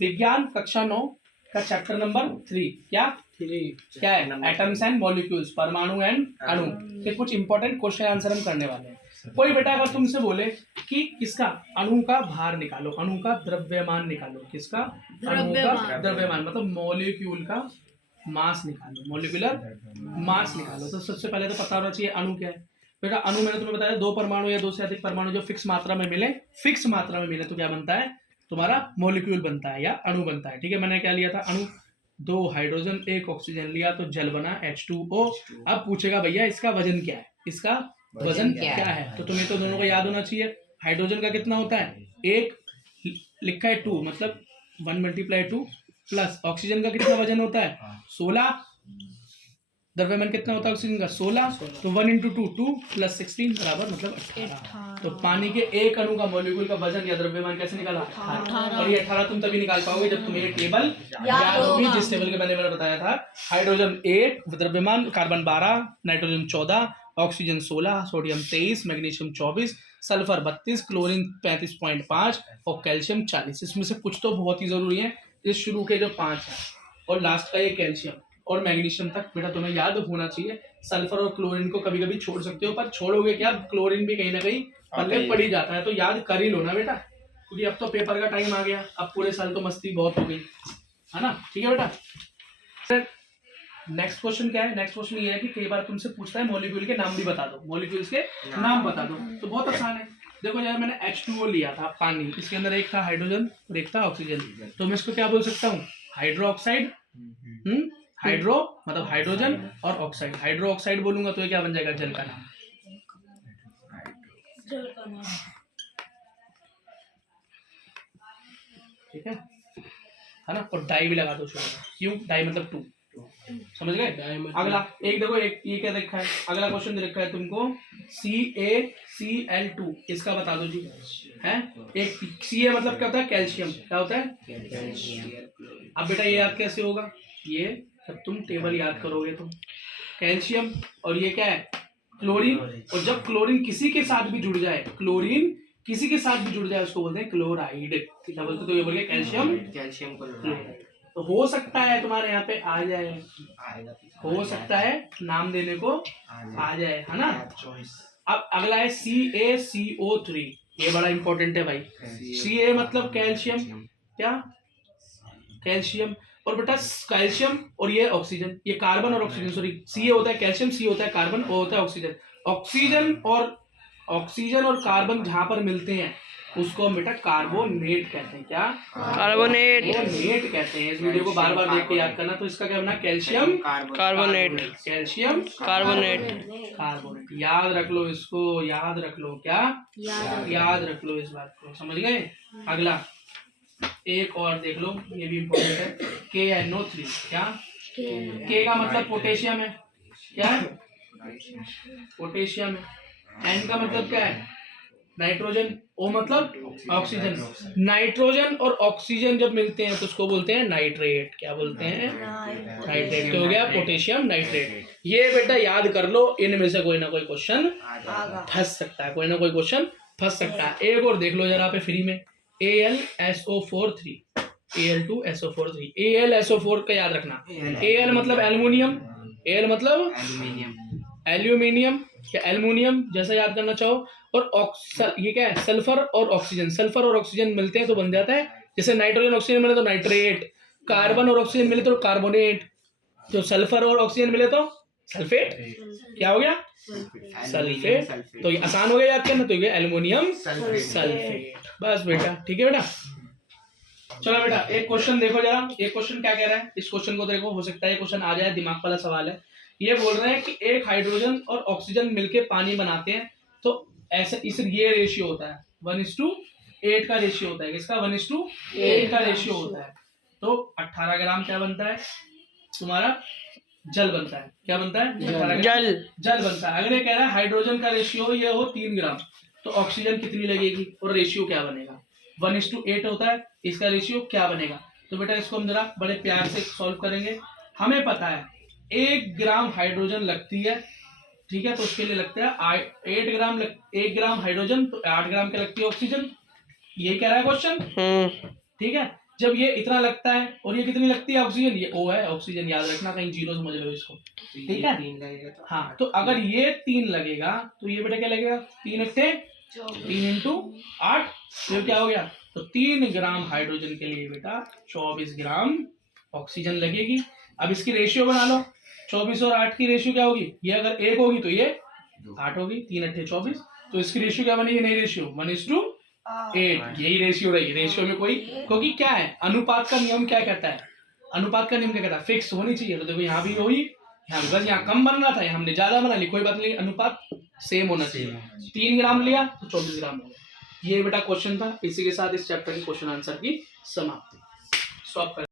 विज्ञान कक्षा 9 का चैप्टर नंबर 3 क्या है एटम्स एंड मॉलिक्यूल्स, परमाणु एंड अणु के कुछ इंपॉर्टेंट क्वेश्चन आंसर हम करने वाले हैं। कोई बेटा अगर तुमसे बोले कि किसका अणु का भार निकालो, अणु का द्रव्यमान निकालो, किसका अणु का द्रव्यमान मतलब मॉलिक्यूल का मास निकालो, मॉलिक्यूलर मास निकालो, तो सबसे पहले तो पता होना चाहिए अणु क्या है। बेटा अणु मैंने तुम्हें बताया दो परमाणु या दो से अधिक परमाणु जो फिक्स मात्रा में मिले तो क्या बनता है, तुम्हारा मॉलिक्यूल बनता है या अणु बनता है। ठीक है, मैंने क्या लिया था, अणु, दो हाइड्रोजन एक ऑक्सीजन लिया तो जल बना H2O। अब पूछेगा भैया इसका वजन क्या है, इसका वजन क्या है, तो तुम्हें तो दोनों को याद होना चाहिए। हाइड्रोजन का कितना होता है, एक लिखा है 2 मतलब 1 × 2 प्लस ऑक्सीजन का कितना वजन होता है 16, द्रव्यमान कितना होता है ऑक्सीजन का 16, तो 1 × 2 2 प्लस 16 बराबर मतलब 18। तो पानी के एक अणु का मॉलिक्यूल का वजन या द्रव्यमान कैसे निकाला 18। और ये 18 तुम तभी निकाल पाओगे जब तुम्हें ये टेबल याद होगी, जिस टेबल के बारे में मैंने बताया था। हाइड्रोजन 8, द्रव्यमान carbon 12, nitrogen 14, oxygen 16, sodium 23, magnesium 24, sulphur 32, chlorine 35.5 और कैल्शियम 40। इसमें से कुछ तो बहुत ही जरूरी है, इस शुरू के जो 5 है और लास्ट का ये कैल्शियम और मैग्नीशियम तक बेटा तुम्हें याद होना चाहिए। सल्फर और क्लोरीन को कभी कभी छोड़ सकते हो, पर छोड़ोगे क्या, क्लोरीन भी कहीं ना कहीं पल्ले पड़ ही जाता है, तो याद कर ही लो ना बेटा, क्योंकि अब तो पेपर का टाइम आ गया, अब पूरे साल तो मस्ती बहुत हो गई है ना। ठीक है बेटा, नेक्स्ट क्वेश्चन क्या है, नेक्स्ट क्वेश्चन ये है कि कई बार तुमसे पूछता है मॉलिक्यूल के नाम भी बता दो, मॉलिक्यूल्स के नाम बता दो, तो बहुत आसान है। देखो यार मैंने H2O लिया था पानी, इसके अंदर एक था हाइड्रोजन और एक था ऑक्सीजन, तो मैं इसको क्या बोल सकता हूँ, हाइड्रो ऑक्साइड। हाइड्रो मतलब हाइड्रोजन और ऑक्साइड, हाइड्रो ऑक्साइड बोलूंगा तो ये क्या बन जाएगा, जल का नाम। ठीक है ना, और डाई भी लगा दो शुरू में, क्यों डाई मतलब 2, समझ गए। अगला एक देखो, एक ये क्या देखा है, अगला क्वेश्चन दे रखा है तुमको CaCl2, इसका बता दो जी है। एक Ca मतलब क्या होता है, कैल्शियम, क्या होता है कैल्शियम। अब बेटा ये याद कैसे होगा, ये जब तुम टेबल याद करोगे तो कैल्शियम, और ये क्या है क्लोरीन, और जब क्लोरीन किसी के साथ भी जुड़ जाए, क्लोरीन किसी के साथ भी जुड़ जाए उसको बोलते हैं क्लोराइड। क्या बोलते, तो ये बोलिए कैल्शियम क्लोराइड। तो हो सकता है तुम्हारे यहाँ पे आ जाए, हो सकता है नाम देने को आ जाए, है ना। अब अगला है CaCO3, ये बड़ा इंपॉर्टेंट है भाई। Ca मतलब कैल्शियम, क्या कैल्शियम, और बेटा कैल्शियम और ये ऑक्सीजन, ये कार्बन और ऑक्सीजन, सॉरी Ca होता है कैल्शियम, C होता है कार्बन, O होता है ऑक्सीजन। ऑक्सीजन और कार्बन जहां पर मिलते हैं उसको हम बेटा कार्बोनेट कहते हैं, क्या कार्बोनेट कहते हैं। इस वीडियो को बार बार देख के याद करना, तो इसका क्या बनना, कैल्शियम कार्बोनेट, कैल्शियम कार्बोनेट। याद रख लो इसको, याद रख लो, क्या याद रख लो इस बात को, समझ गए। अगला एक और देख लो, ये भी इंपॉर्टेंट है, KNO3, क्या K का मतलब पोटेशियम है, क्या है पोटेशियम है। N का मतलब क्या है नाइट्रोजन, O मतलब ऑक्सीजन। नाइट्रोजन और ऑक्सीजन जब मिलते हैं तो उसको बोलते हैं नाइट्रेट, क्या बोलते हैं नाइट्रेट। तो हो गया पोटेशियम नाइट्रेट। ये बेटा याद कर लो, इनमें से कोई ना कोई क्वेश्चन फंस सकता है, कोई ना कोई क्वेश्चन फंस सकता है। एक और देख लो जरा पे फ्री में, AlSO4 Al2SO4 AlSO4 का याद रखना, Al मतलब एल्युमिनियम, Al मतलब एल्यूमिनियम या एल्युमिनियम जैसा याद करना चाहो, और ये क्या है सल्फर और ऑक्सीजन, सल्फर और ऑक्सीजन मिलते हैं तो बन जाता है, जैसे नाइट्रोजन ऑक्सीजन मिले तो नाइट्रेट, कार्बन और ऑक्सीजन मिले तो कार्बोनेट, तो सल्फर और ऑक्सीजन मिले तो सल्फेट, क्या हो गया सल्फेट। तो ये आसान हो गया याद करना, तो ये एल्युमिनियम सल्फेट, बस बेटा। ठीक है बेटा, चलो बेटा एक क्वेश्चन देखो जरा, एक क्वेश्चन क्या कह रहा है, इस क्वेश्चन को देखो, हो सकता है ये क्वेश्चन आ जाए, दिमाग वाला सवाल है। ये बोल रहे हैं कि एक हाइड्रोजन और ऑक्सीजन मिलके पानी बनाते हैं, तो ऐसे इस ये रेशियो होता है 1:8 का रेशियो होता है, किसका 1:8 का रेशियो होता है। तो 18 ग्राम क्या बनता है तुम्हारा, जल बनता है, क्या बनता है जल बनता है। अगर ये कह रहा है हाइड्रोजन का रेशियो ये हो 3 ग्राम, तो ऑक्सीजन कितनी लगेगी और रेशियो क्या बनेगा, 1:8 होता है, इसका रेशियो क्या बनेगा। तो बेटा इसको हम जरा बड़े प्यार से सॉल्व करेंगे। हमें पता है 1 ग्राम हाइड्रोजन लगती है, ठीक है, तो उसके लिए लगता है 1 ग्राम हाइड्रोजन, तो 8 ग्राम के लगती है ऑक्सीजन, ये कह रहा है क्वेश्चन। ठीक है, जब ये इतना लगता है और ये कितनी लगती है ऑक्सीजन, ये O है, ऑक्सीजन याद रखना, कहीं जीरो समझ लो इसको, ठीक है। 3 लगेगा तो हाँ, तो अगर ये 3 लगेगा तो ये बेटा क्या लगेगा, 3 अट्ठे 3 इंटू 8, ये क्या हो गया, तो 3 ग्राम हाइड्रोजन के लिए बेटा 24 ग्राम ऑक्सीजन लगेगी। अब इसकी रेशियो बना लो, 24 और 8 की रेशियो क्या होगी, ये अगर 1 होगी तो ये 8 होगी, 3 अट्ठे 24, तो इसकी रेशियो क्या बनेगी, नई रेशियो 1:8, यही रेशियो रही। रेशियो में कोई, क्योंकि क्या है, अनुपात का नियम क्या कहता है, अनुपात का नियम क्या कहता है, फिक्स होनी चाहिए। तो देखो यहाँ भी होगी, यहाँ बस यहाँ कम बन रहा था, यहाँ हमने ज्यादा बना ली, कोई बात नहीं, अनुपात सेम होना चाहिए। 3 ग्राम लिया तो 24 ग्राम हो गया। ये बेटा क्वेश्चन था, इसी के साथ इस चैप्टर के क्वेश्चन आंसर की समाप्ति। स्टॉप कर।